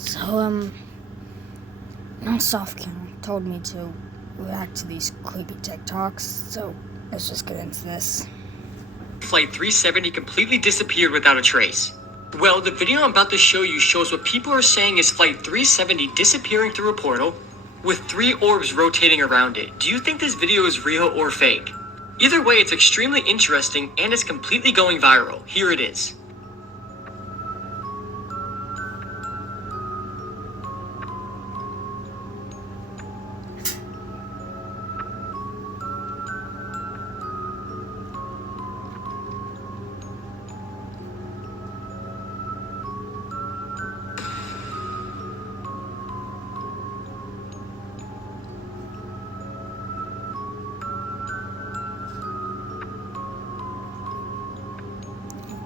So, now SoftCam told me to react to these creepy TikToks, so let's just get into this. Flight 370 completely disappeared without a trace. Well, the video I'm about to show you shows what people are saying is Flight 370 disappearing through a portal with 3 orbs rotating around it. Do you think this video is real or fake? Either way, it's extremely interesting and it's completely going viral. Here it is.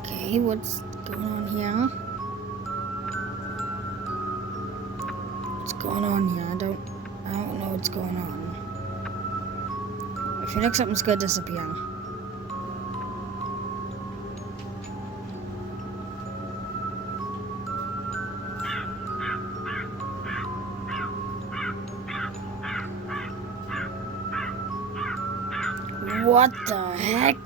Okay, what's going on here? What's going on here? I don't know what's going on. I feel like something's gonna disappear. What the heck?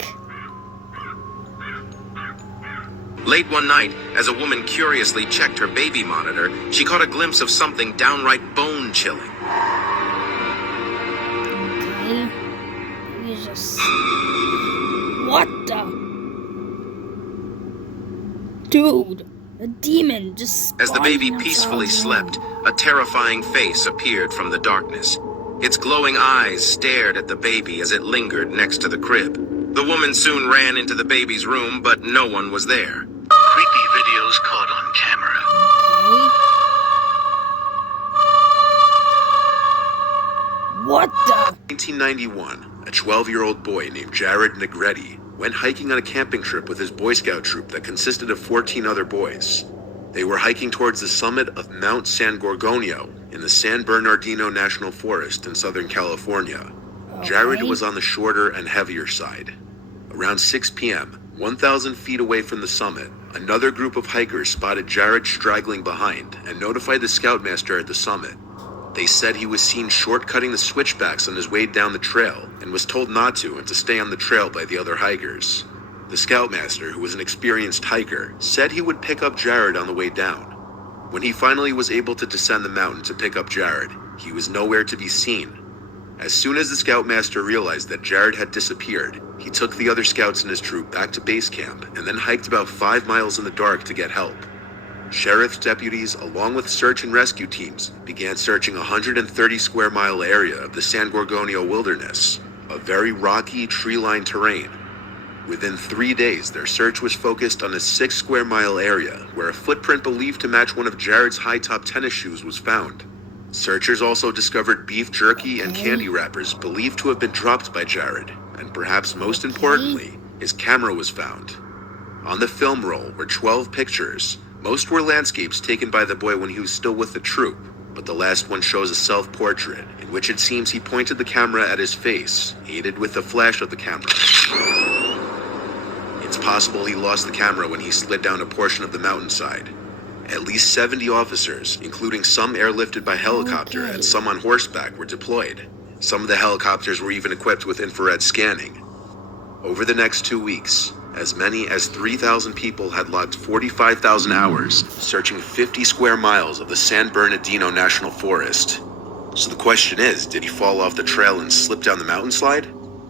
Late one night, as a woman curiously checked her baby monitor, she caught a glimpse of something downright bone-chilling. Okay. You just... What the... Dude! A demon just As the baby spawned peacefully outside. slept, a terrifying face appeared from the darkness. Its glowing eyes stared at the baby as it lingered next to the crib. The woman soon ran into the baby's room, but no one was there. Creepy videos caught on camera. Okay. What the... 1991, a 12-year-old boy named Jared Negretti went hiking on a camping trip with his Boy Scout troop that consisted of 14 other boys. They were hiking towards the summit of Mount San Gorgonio in the San Bernardino National Forest in Southern California. Jared was on the shorter and heavier side. Around 6 p.m., 1,000 feet away from the summit, another group of hikers spotted Jared straggling behind and notified the scoutmaster at the summit. They said he was seen shortcutting the switchbacks on his way down the trail and was told not to and to stay on the trail by the other hikers. The scoutmaster, who was an experienced hiker, said he would pick up Jared on the way down. When he finally was able to descend the mountain to pick up Jared, he was nowhere to be seen. As soon as the scoutmaster realized that Jared had disappeared, he took the other scouts in his troop back to base camp and then hiked about 5 miles in the dark to get help. Sheriff's deputies, along with search and rescue teams, began searching a 130-square-mile area of the San Gorgonio wilderness, a very rocky, tree-lined terrain. Within 3 days, their search was focused on a 6-square-mile area where a footprint believed to match one of Jared's high-top tennis shoes was found. Searchers also discovered beef jerky and candy wrappers believed to have been dropped by Jared, and perhaps most importantly, his camera was found. On the film roll were 12 pictures. Most were landscapes taken by the boy when he was still with the troop, but the last one shows a self-portrait in which it seems he pointed the camera at his face, aided with the flash of the camera. It's possible he lost the camera when he slid down a portion of the mountainside. At least 70 officers, including some airlifted by helicopter and some on horseback, were deployed. Some of the helicopters were even equipped with infrared scanning. Over the next 2 weeks, as many as 3,000 people had logged 45,000 hours searching 50 square miles of the San Bernardino National Forest. So the question is, did he fall off the trail and slip down the mountainslide?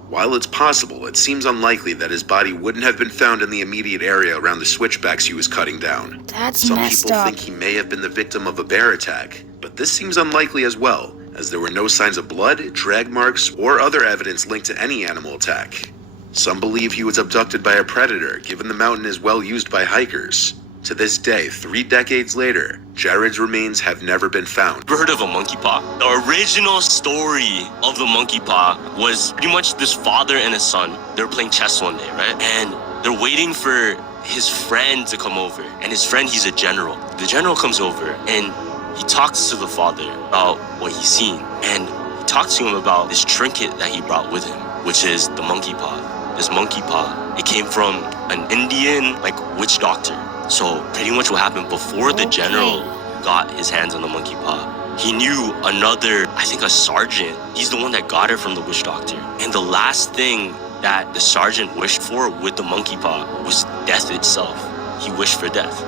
While it's possible, it seems unlikely that his body wouldn't have been found in the immediate area around the switchbacks he was cutting down. Some people think he may have been the victim of a bear attack, but this seems unlikely as well, as there were no signs of blood, drag marks, or other evidence linked to any animal attack. Some believe he was abducted by a predator, given the mountain is well used by hikers. To this day, 3 decades later, Jared's remains have never been found. Ever heard of a monkey paw? The original story of the monkey paw was pretty much this father and his son. They were playing chess one day, right? And they're waiting for his friend to come over. And his friend, he's a general. The general comes over and he talks to the father about what he's seen. And he talks to him about this trinket that he brought with him, which is the monkey paw. This monkey paw, it came from an Indian, witch doctor. So pretty much what happened before the general got his hands on the monkey paw. He knew another, I think a sergeant. He's the one that got her from the witch doctor. And the last thing that the sergeant wished for with the monkey paw was death itself. He wished for death.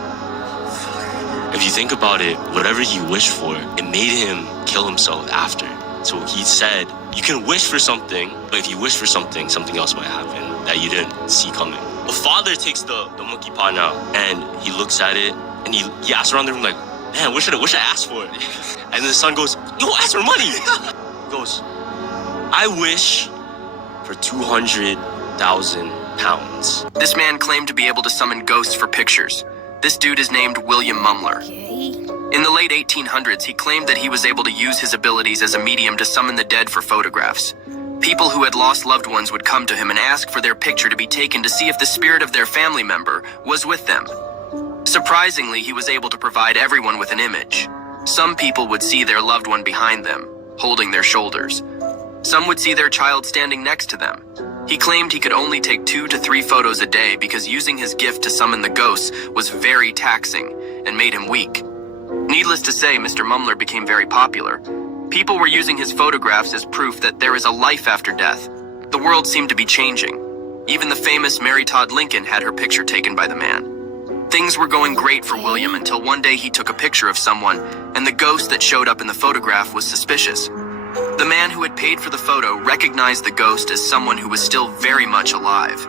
If you think about it, whatever he wished for, it made him kill himself after. So he said, you can wish for something, but if you wish for something, something else might happen that you didn't see coming. The father takes the monkey paw now, and he looks at it, and he asks around the room like, man, what should I ask for? And the son goes, yo, ask for money. He goes, I wish for 200,000 pounds. This man claimed to be able to summon ghosts for pictures. This dude is named William Mumler. Okay. In the late 1800s, he claimed that he was able to use his abilities as a medium to summon the dead for photographs. People who had lost loved ones would come to him and ask for their picture to be taken to see if the spirit of their family member was with them. Surprisingly, he was able to provide everyone with an image. Some people would see their loved one behind them, holding their shoulders. Some would see their child standing next to them. He claimed he could only take 2 to 3 photos a day because using his gift to summon the ghosts was very taxing and made him weak. Needless to say, Mr. Mumler became very popular. People were using his photographs as proof that there is a life after death. The world seemed to be changing. Even the famous Mary Todd Lincoln had her picture taken by the man. Things were going great for William until one day he took a picture of someone, and the ghost that showed up in the photograph was suspicious. The man who had paid for the photo recognized the ghost as someone who was still very much alive.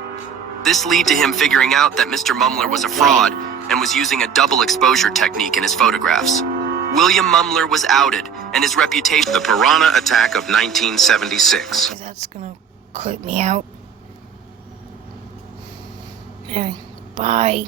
This led to him figuring out that Mr. Mumler was a fraud and was using a double exposure technique in his photographs. William Mumler was outed, and his reputation... The Piranha Attack of 1976. Okay, that's gonna creep me out. Anyway, bye.